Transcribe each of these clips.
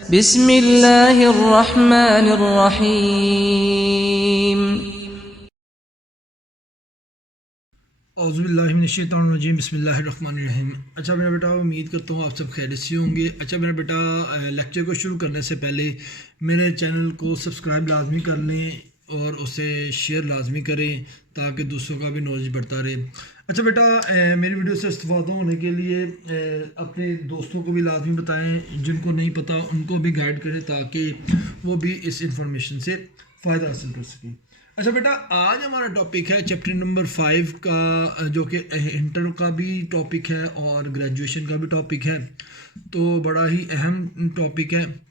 बिस्मिल्लाहिर्रहमानिर्रहीम। औज़ुबिल्लाहिमिनश्शैतानिर्रजीम बिस्मिल्लाहिर्रहमानिर्रहीम। अच्छा मेरा बेटा, उम्मीद करता हूँ आप सब खैरियत से होंगे। अच्छा मेरा बेटा, लेक्चर को शुरू करने से पहले मेरे चैनल को सब्सक्राइब लाजमी कर लें और उसे शेयर लाजमी करें ताकि दूसरों का भी नॉलेज बढ़ता रहे। अच्छा बेटा, मेरी वीडियो से इस्तेफ़ादा होने के लिए अपने दोस्तों को भी लाजमी बताएं, जिनको नहीं पता उनको भी गाइड करें ताकि वो भी इस इंफॉर्मेशन से फ़ायदा हासिल कर सकें। अच्छा बेटा, आज हमारा टॉपिक है चैप्टर नंबर 5 का, जो कि इंटर का भी टॉपिक है और ग्रेजुएशन का भी टॉपिक है, तो बड़ा ही अहम टॉपिक है।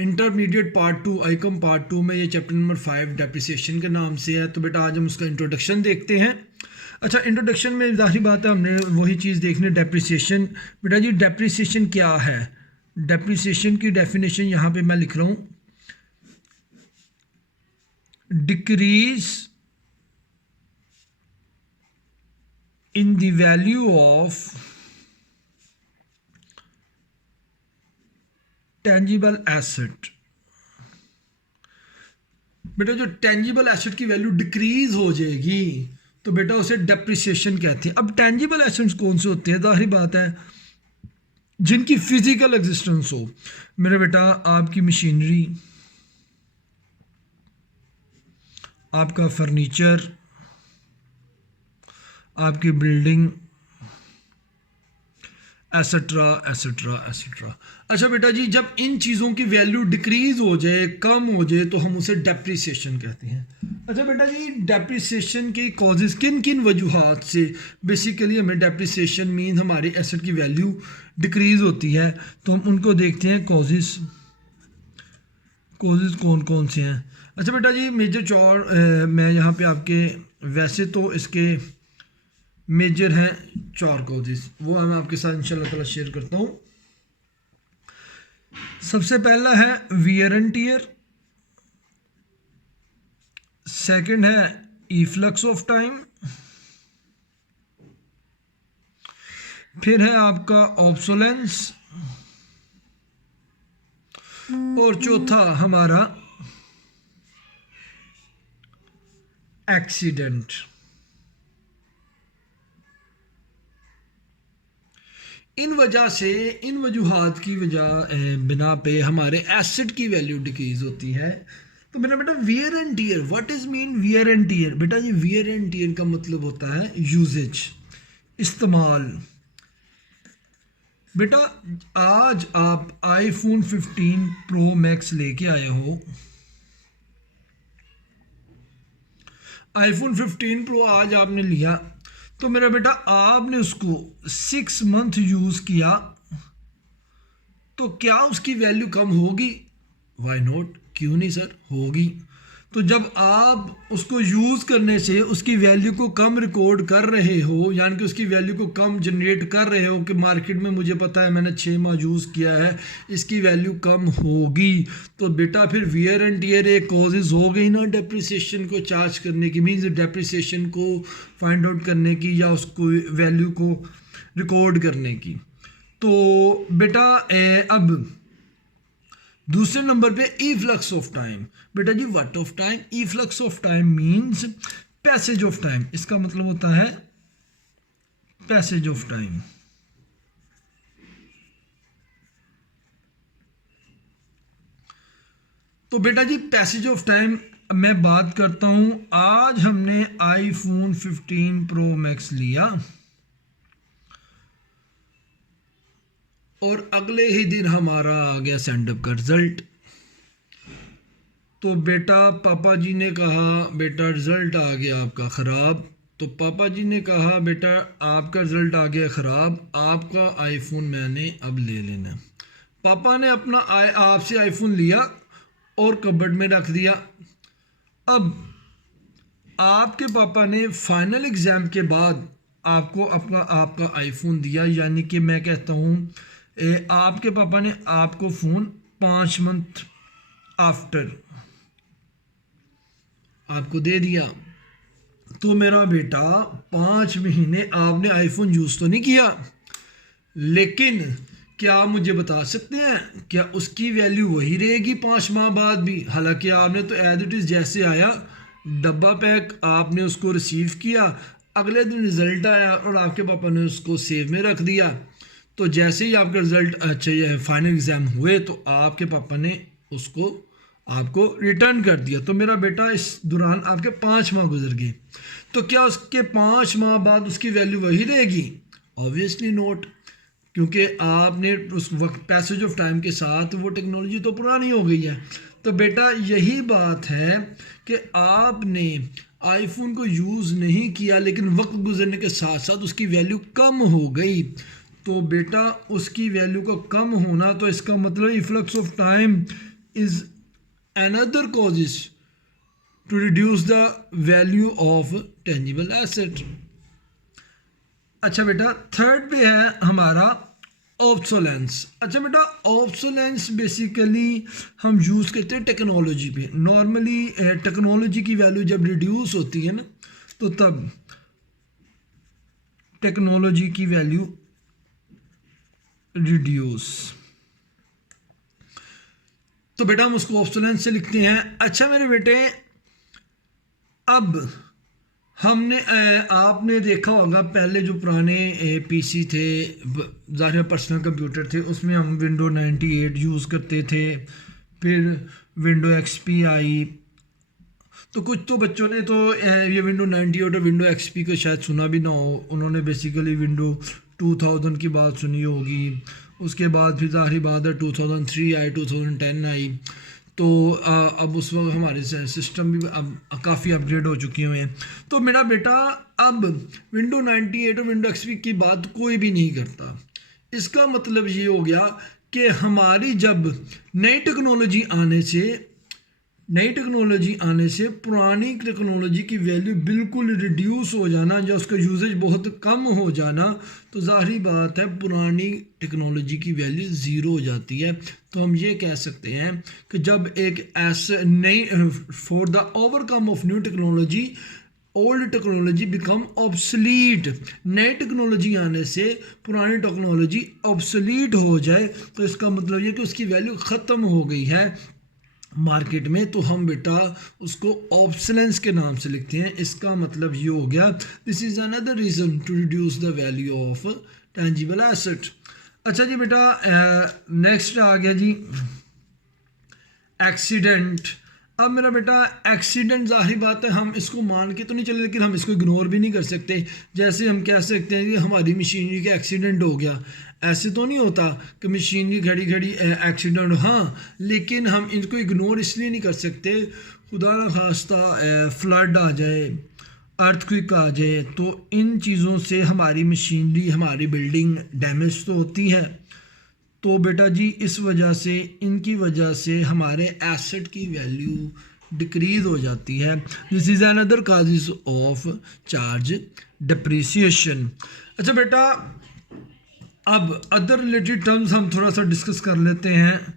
इंटरमीडिएट पार्ट 2 आईकम पार्ट 2 में ये चैप्टर नंबर 5 डेप्रिसिएशन के नाम से है। तो बेटा आज हम उसका इंट्रोडक्शन देखते हैं। अच्छा, इंट्रोडक्शन में ज़ाहिर बात है हमने वही चीज़ देखनी, डेप्रिसिएशन। बेटा जी, डेप्रिसिएशन क्या है? डेप्रिसिएशन की डेफिनेशन यहाँ पे मैं लिख रहा हूँ, decrease in the value of tangible asset। बेटा जो टेंजिबल एसेट की वैल्यू डिक्रीज हो जाएगी तो बेटा उसे डेप्रिसिएशन कहते हैं। अब टेंजिबल एसेट्स कौन से होते हैं? जाहिर बात है जिनकी फिजिकल एग्जिस्टेंस हो। मेरे बेटा, आपकी मशीनरी, आपका फर्नीचर, आपकी बिल्डिंग, एसेट्रा एसेट्रा एसेट्रा। अच्छा बेटा जी, जब इन चीज़ों की वैल्यू डिक्रीज हो जाए, कम हो जाए, तो हम उसे डेप्रिसिएशन कहते हैं। अच्छा बेटा जी, डेप्रिसिएशन के कॉजेज किन किन वजूहात से बेसिकली हमें डेप्रिसिएशन मीन हमारी एसेट की वैल्यू डिक्रीज होती है, तो हम उनको देखते हैं। कॉजेज कौन कौन से हैं? अच्छा बेटा जी, मेजर मैं यहाँ पे आपके, वैसे तो इसके मेजर हैं 4 कॉजेज, वो मैं आपके साथ इंशाल्लाह ताला शेयर करता हूँ। सबसे पहला है वियर एंड टियर, सेकंड है इफ्लक्स ऑफ टाइम, फिर है आपका ऑब्सोलेंस, और चौथा हमारा एक्सीडेंट। इन वजह से, इन वजूहात की बिना पे हमारे एसेट की वैल्यू डिक्रीज होती है। तो मेरा बेटा, wear and tear, what is mean wear and tear? बेटा जी, वियर एंड टियर का मतलब होता है यूजेज, इस्तेमाल। बेटा आज आप आईफोन 15 प्रो मैक्स लेके आए हो, आईफोन 15 प्रो आज आपने लिया, तो मेरा बेटा आपने उसको 6 मंथ यूज़ किया, तो क्या उसकी वैल्यू कम होगी? वाई नॉट, क्यों नहीं सर, होगी। तो जब आप उसको यूज़ करने से उसकी वैल्यू को कम रिकॉर्ड कर रहे हो, यानी कि उसकी वैल्यू को कम जनरेट कर रहे हो कि मार्केट में मुझे पता है मैंने 6 माह यूज़ किया है, इसकी वैल्यू कम होगी, तो बेटा फिर वियर एंड टियर एक कॉजेज हो गई ना डेप्रिसिएशन को चार्ज करने की, मीन्स डेप्रिसिएशन को फाइंड आउट करने की या उसको वैल्यू को रिकॉर्ड करने की। तो बेटा अब दूसरे नंबर पे इफ्लक्स ऑफ टाइम। बेटा जी, what of time? Efflux of time means passage of time. इसका मतलब होता है पैसेज ऑफ टाइम। तो बेटा जी, पैसेज ऑफ टाइम मैं बात करता हूं। आज हमने आईफोन 15 प्रो मैक्स लिया और अगले ही दिन हमारा आ गया सेंडअप का रिजल्ट। तो बेटा पापा जी ने कहा बेटा रिजल्ट आ गया आपका ख़राब, तो पापा जी ने कहा बेटा आपका रिजल्ट आ गया ख़राब, आपका आईफोन मैंने अब ले लेना। पापा ने अपना आपसे आईफोन लिया और कबर्ड में रख दिया। अब आपके पापा ने फाइनल एग्ज़ाम के बाद आपको आपका आईफोन दिया, यानी कि मैं कहता हूँ आपके पापा ने आपको फ़ोन 5 मंथ आफ्टर आपको दे दिया। तो मेरा बेटा 5 महीने आपने आईफोन यूज़ तो नहीं किया, लेकिन क्या मुझे बता सकते हैं क्या उसकी वैल्यू वही रहेगी 5 माह बाद भी? हालांकि आपने तो एज इट इज़ जैसे आया डब्बा पैक आपने उसको रिसीव किया, अगले दिन रिज़ल्ट आया और आपके पापा ने उसको सेव में रख दिया। तो जैसे ही आपका रिज़ल्ट अच्छा फाइनल एग्ज़ाम हुए तो आपके पापा ने उसको आपको रिटर्न कर दिया। तो मेरा बेटा इस दौरान आपके 5 माह गुजर गए, तो क्या उसके 5 माह बाद उसकी वैल्यू वही रहेगी? ऑब्वियसली नोट, क्योंकि आपने उस वक्त पैसेज ऑफ टाइम के साथ वो टेक्नोलॉजी तो पुरानी हो गई है। तो बेटा यही बात है कि आपने आईफोन को यूज़ नहीं किया लेकिन वक्त गुजरने के साथ साथ उसकी वैल्यू कम हो गई। तो बेटा उसकी वैल्यू का कम होना तो इसका मतलब influx of time is another causes to reduce the value of tangible asset. अच्छा बेटा थर्ड पे है हमारा ऑब्सोलेंस। अच्छा बेटा ऑब्सोलेंस बेसिकली हम यूज़ करते हैं टेक्नोलॉजी पे। नॉर्मली टेक्नोलॉजी की वैल्यू जब रिड्यूस होती है ना तो तब टेक्नोलॉजी की वैल्यू रिड्यूस, तो बेटा हम उसको ऑब्सोलेंस से लिखते हैं। अच्छा मेरे बेटे अब हमने आपने देखा होगा पहले जो पुराने पीसी थे, ज़ाहिर पर्सनल कंप्यूटर थे, उसमें हम विंडो 98 यूज़ करते थे, फिर विंडो एक्सपी आई। तो कुछ तो बच्चों ने तो ये विंडो 98 और विंडो एक्सपी को शायद सुना भी ना हो, उन्होंने बेसिकली विंडो 2000 की बात सुनी होगी। उसके बाद फिर ज़ाहिर बात है 2003 आई, 2010 आई। तो अब उस वक्त हमारे सिस्टम भी अब काफ़ी अपग्रेड हो चुके हुए हैं। तो मेरा बेटा अब विंडो 98 और विंडो एक्सपी की बात कोई भी नहीं करता। इसका मतलब ये हो गया कि हमारी जब नई टेक्नोलॉजी आने से पुरानी टेक्नोलॉजी की वैल्यू बिल्कुल रिड्यूस हो जाना या उसका यूजेज बहुत कम हो जाना, तो ज़ाहिर बात है पुरानी टेक्नोलॉजी की वैल्यू ज़ीरो हो जाती है। तो हम ये कह सकते हैं कि जब एक ऐसे नई for the overcome of new technology old technology become obsolete. नई टेक्नोलॉजी आने से पुरानी टेक्नोलॉजी ऑब्सलीट हो जाए तो इसका मतलब ये कि उसकी वैल्यू ख़त्म हो गई है मार्केट में, तो हम बेटा उसको ऑब्सोलेंस के नाम से लिखते हैं। इसका मतलब ये हो गया this is another reason to reduce the value of tangible asset. अच्छा जी बेटा नेक्स्ट आ गया जी एक्सीडेंट। अब मेरा बेटा एक्सीडेंट ज़ाहिर बात है हम इसको मान के तो नहीं चले लेकिन हम इसको इग्नोर भी नहीं कर सकते। जैसे हम कह सकते हैं कि हमारी मशीनरी का एक्सीडेंट हो गया, ऐसे तो नहीं होता कि मशीनरी घड़ी घड़ी एक्सीडेंट, हाँ लेकिन हम इनको इग्नोर इसलिए नहीं कर सकते खुदा न खास्ता फ्लड आ जाए, अर्थक्वेक आ जाए, तो इन चीज़ों से हमारी मशीनरी हमारी बिल्डिंग डैमेज तो होती है। तो बेटा जी इस वजह से इनकी वजह से हमारे एसेट की वैल्यू डिक्रीज हो जाती है। This is another causes of charge depreciation. अच्छा बेटा अब अदर रिलेटेड टर्म्स हम थोड़ा सा डिस्कस कर लेते हैं।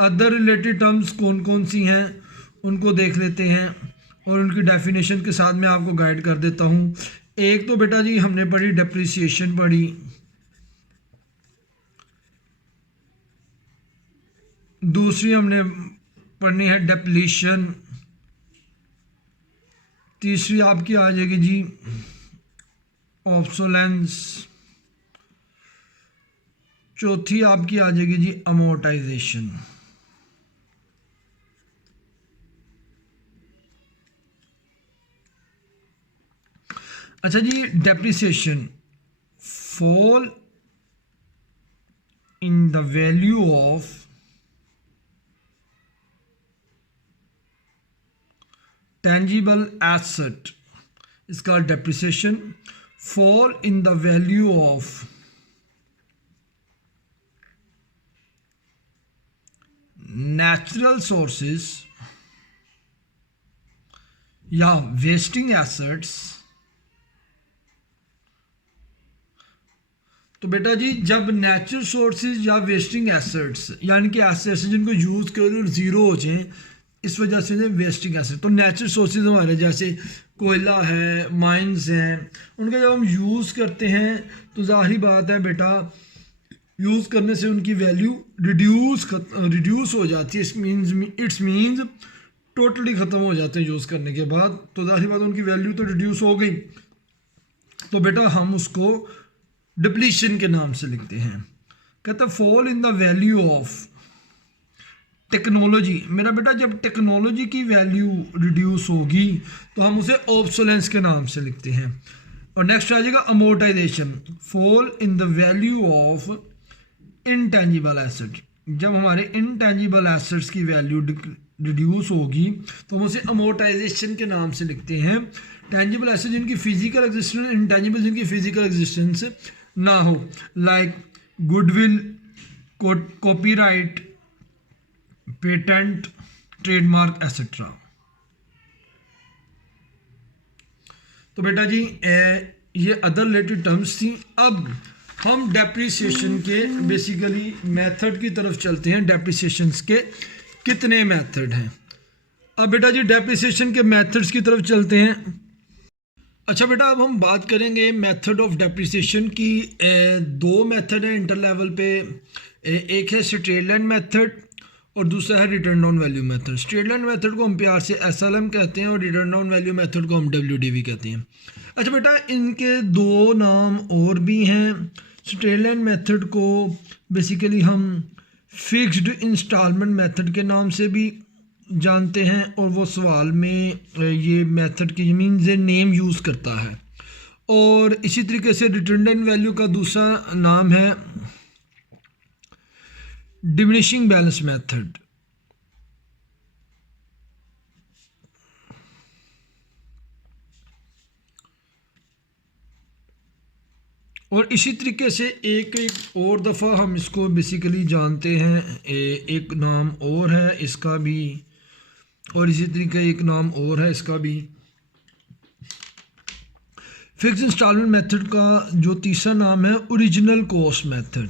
अदर रिलेटेड टर्म्स कौन कौन सी हैं उनको देख लेते हैं और उनकी डेफिनेशन के साथ मैं आपको गाइड कर देता हूँ। एक तो बेटा जी हमने पढ़ी डिप्रिसिएशन पढ़ी, दूसरी हमने पढ़नी है डेप्लीशन, तीसरी आपकी आ जाएगी जी ऑब्सोलेंस, चौथी आपकी आ जाएगी जी अमोर्टाइजेशन। अच्छा जी depreciation, fall in the value of tangible asset is called depreciation. Fall in the value of natural sources या वेस्टिंग एसेट्स। तो बेटा जी जब नेचुरल सोर्सेज या वेस्टिंग एसेट्स यानी कि एसेट्स जिनको यूज़ करो और ज़ीरो हो जाएं, इस वजह से वेस्टिंग एसेट। तो नेचुरल सोर्सेज हमारे जैसे कोयला है, माइंस हैं, उनका जब हम यूज़ करते हैं तो ज़ाहिर बात है बेटा यूज़ करने से उनकी वैल्यू रिड्यूस हो जाती है। इट्स मीन्स टोटली ख़त्म हो जाते हैं यूज़ करने के बाद। तो जाहिर बात उनकी वैल्यू तो रिड्यूस हो गई, तो बेटा हम उसको डिप्लीशन के नाम से लिखते हैं। कहता fall in the value of technology. मेरा बेटा जब टेक्नोलॉजी की वैल्यू रिड्यूस होगी तो हम उसे ऑब्सोलेंस के नाम से लिखते हैं। और नेक्स्ट आ जाएगा amortisation, fall in the value of intangible asset. जब हमारे इनटेंजिबल एसेट्स की वैल्यू रिड्यूस होगी तो हम उसे अमोर्टाइजेशन के नाम से लिखते हैं। टेंजिबल एसेट जिनकी फिजिकल एग्जिस्टेंस, इनटेंजिबल जिनकी फिजिकल एग्जिस्टेंस ना हो, like goodwill, copyright, patent, trademark etcetera. तो बेटा जी ये अदर रिलेटेड टर्म्स थी। अब हम डेप्रिसिएशन के बेसिकली मेथड की तरफ चलते हैं। डेप्रिसिएशंस के कितने मेथड हैं? अब बेटा जी डेप्रिसिएशन के मेथड्स की तरफ चलते हैं। अच्छा बेटा अब हम बात करेंगे मेथड ऑफ डेप्रिसिएशन की। दो मेथड हैं इंटर लेवल पे, एक है स्ट्रेट लाइन मेथड और दूसरा है return down value method. Straight line method को हम प्यार से SLM कहते हैं और रिटर्न डाउन वैल्यू मेथड को हम WDV कहते हैं। अच्छा बेटा इनके दो नाम और भी हैं। स्ट्रेट लाइन मेथड को बेसिकली हम फिक्स्ड इंस्टॉलमेंट मेथड के नाम से भी जानते हैं और वो सवाल में ये मेथड की मीन्स नेम यूज़ करता है। और इसी तरीके से रिटर्न डाउन वैल्यू का दूसरा नाम है डिमिनिशिंग बैलेंस मेथड। और इसी तरीके से एक और दफ़ा हम इसको बेसिकली जानते हैं, एक नाम और है इसका भी, और इसी तरीके एक नाम और है इसका भी। फिक्स इंस्टॉलमेंट मेथड का जो तीसरा नाम है ओरिजिनल कॉस्ट मेथड।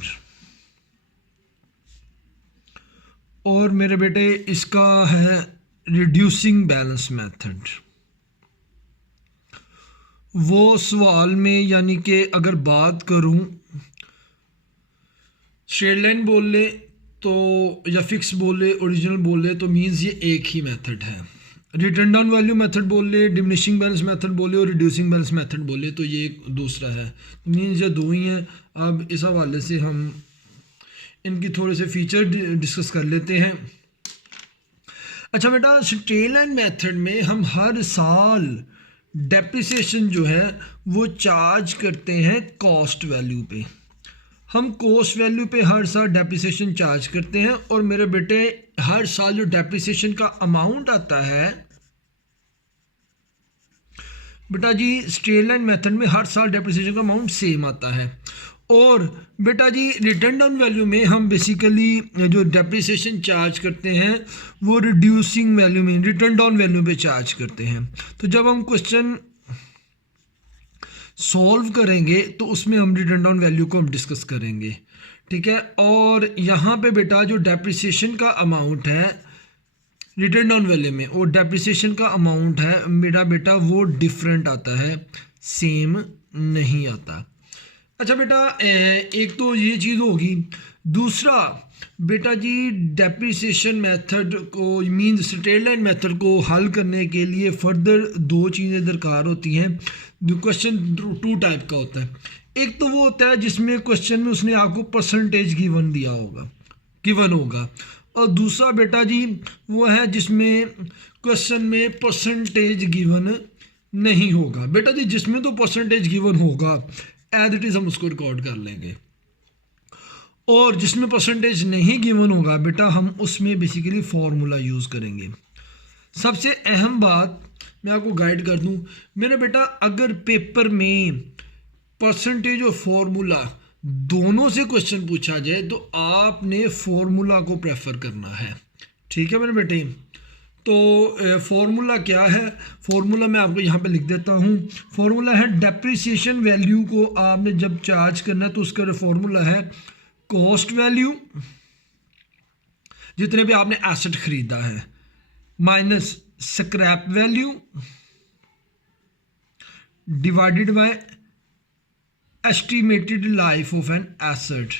और मेरे बेटे इसका है रिड्यूसिंग बैलेंस मेथड। वो सवाल में यानी कि अगर बात करूं स्ट्रेट लाइन बोल ले तो या फिक्स बोल ले, ओरिजिनल बोल ले, तो मीन्स ये एक ही मेथड है। रिटर्न डाउन वैल्यू मेथड बोल ले, डिमिनिशिंग बैलेंस मेथड बोले और रिड्यूसिंग बैलेंस मेथड बोले तो ये एक दूसरा है। मीन्स ये दो ही हैं। अब इस हवाले से हम इनकी थोड़े से फीचर डिस्कस कर लेते हैं। अच्छा बेटा स्ट्रेट लाइन मेथड में हम हर साल डेप्रिसिएशन जो है वो चार्ज करते हैं कॉस्ट वैल्यू पे। हम कॉस्ट वैल्यू पे हर साल डेप्रिसिएशन चार्ज करते हैं। और मेरे बेटे हर साल जो डेप्रिसिएशन का अमाउंट आता है बेटा जी स्ट्रेट लाइन मेथड में हर साल डेप्रिसिएशन का अमाउंट सेम आता है। और बेटा जी रिटर्न डाउन वैल्यू में हम बेसिकली जो डेप्रिसिएशन चार्ज करते हैं वो रिड्यूसिंग वैल्यू में रिटर्न डाउन वैल्यू पे चार्ज करते हैं। तो जब हम क्वेश्चन सॉल्व करेंगे तो उसमें हम रिटर्न डाउन वैल्यू को हम डिस्कस करेंगे, ठीक है। और यहाँ पे बेटा जो डेप्रिसिएशन का अमाउंट है रिटर्न डाउन वैल्यू में और डेप्रिसिएशन का अमाउंट है मेरा बेटा वो डिफरेंट आता है, सेम नहीं आता। अच्छा बेटा एक तो ये चीज़ होगी। दूसरा बेटा जी डेप्रिसिएशन मेथड को मीन स्ट्रेट लाइन मेथड को हल करने के लिए फर्दर दो चीज़ें दरकार होती हैं। क्वेश्चन टू टाइप का होता है। एक तो वो होता है जिसमें क्वेश्चन में उसने आपको परसेंटेज गिवन होगा और दूसरा बेटा जी वो है जिसमें क्वेश्चन में परसेंटेज गिवन नहीं होगा। बेटा जी जिसमें तो परसेंटेज गिवन होगा एज इट इज़ हम उसको रिकॉर्ड कर लेंगे और जिसमें परसेंटेज नहीं गिवन होगा बेटा हम उसमें बेसिकली फॉर्मूला यूज़ करेंगे। सबसे अहम बात मैं आपको गाइड कर दूं मेरे बेटा, अगर पेपर में परसेंटेज और फॉर्मूला दोनों से क्वेश्चन पूछा जाए तो आपने फॉर्मूला को प्रेफर करना है, ठीक है मेरे बेटे। तो फॉर्मूला क्या है? फॉर्मूला मैं आपको यहाँ पे लिख देता हूँ। फॉर्मूला है डेप्रिसिएशन वैल्यू को आपने जब चार्ज करना है तो उसका फॉर्मूला है कॉस्ट वैल्यू जितने भी आपने एसेट खरीदा है minus scrap value divided by estimated life of an asset.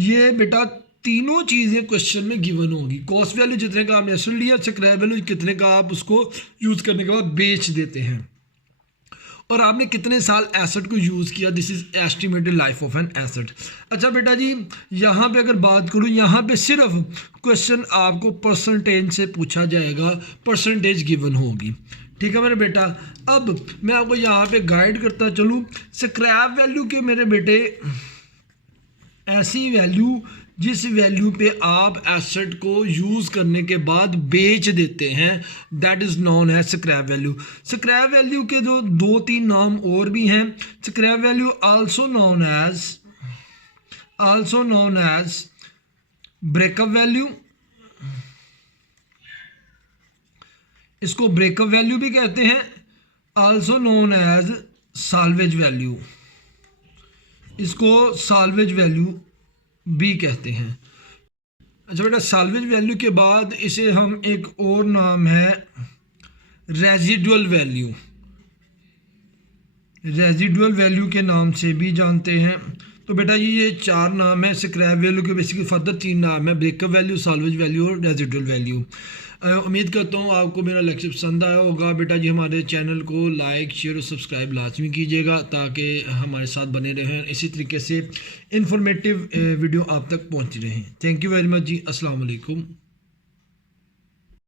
ये बेटा तीनों चीज़ें क्वेश्चन में गिवन होंगी। कॉस्ट वैल्यू जितने का आपने एसेट लिया, स्क्रैप वैल्यू कितने का आप उसको यूज़ करने के बाद बेच देते हैं, और आपने कितने साल एसेट को यूज़ किया। This is estimated life of an asset. अच्छा बेटा जी, यहाँ पे अगर बात करूँ, यहाँ पे सिर्फ क्वेश्चन आपको परसेंटेज से पूछा जाएगा, परसेंटेज गिवन होगी। ठीक है मेरे बेटा। अब मैं आपको यहाँ पे गाइड करता चलूँ। स्क्रैप वैल्यू के मेरे बेटे ऐसी वैल्यू जिस वैल्यू पे आप एसेट को यूज़ करने के बाद बेच देते हैं, that is known as scrap value. Scrap value के जो 2-3 नाम और भी हैं। Scrap value also known as breakup value, इसको ब्रेकअप वैल्यू भी कहते हैं, also known as salvage value, इसको साल्वेज वैल्यू भी कहते हैं। अच्छा बेटा, साल्वेज वैल्यू के बाद इसे हम एक और नाम है रेजिडुअल वैल्यू, रेजिडुअल वैल्यू के नाम से भी जानते हैं। तो बेटा ये 4 नाम है स्क्रैप वैल्यू के। बेसिकली फर्दर 3 नाम है, ब्रेकअप वैल्यू, साल्वेज वैल्यू और रेजिडुअल वैल्यू। उम्मीद करता हूँ आपको मेरा लेक्चर पसंद आया होगा। बेटा जी हमारे चैनल को लाइक, शेयर और सब्सक्राइब लाजमी कीजिएगा ताकि हमारे साथ बने रहें, इसी तरीके से इंफॉर्मेटिव वीडियो आप तक पहुँच रहे। थैंक यू वेरी मच जी। अस्सलाम वालेकुम।